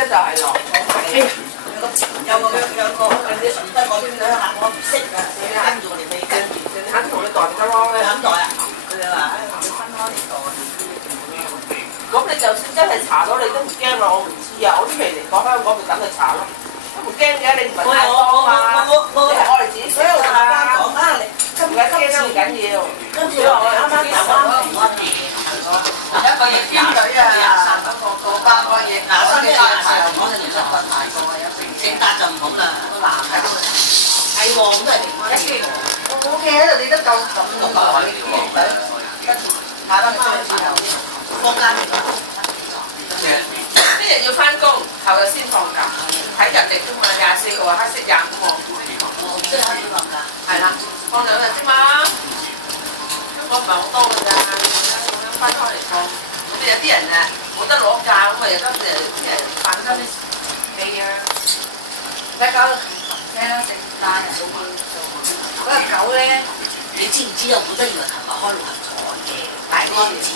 嘅就係咯。有個你唔得我啲旅客，我唔識㗎，你跟住我哋飛跟住，你肯同你袋咪得咯？佢肯袋啊！佢哋話：你分開嚟袋。咁你就算真係查到你都唔驚啦，我唔知啊，我都未嚟過香港，咪等佢查咯。都唔驚嘅，你唔係太多嘛。你係我哋自己食㗎嘛。講啊，你唔緊驚都唔緊要。跟住我哋啱啱台灣平安夜，有一個疫邊隊啊，個包個嘢，嗱新嘅大牌嚟講就其實個大個有聖誕就唔好啦，個男嘅都係旺都係平安夜。我 OK 喺度，你都夠咁個白話啲隊，跟住下翻翻去之後，坊間嚟講。啲人要翻工，後日先放假，睇日曆啫嘛，24號黑色25號。即係開始放假。係啦，放2日啫嘛。香港唔係好多㗎咋，咁樣分開嚟放。咁有啲人誒冇得攞假，咁咪有得啲人反得啲飛啊。而家搞到聽啦，聖誕日做嗰隻狗咧，你知唔知啊？好多以為琴日開6合彩嘅，大安子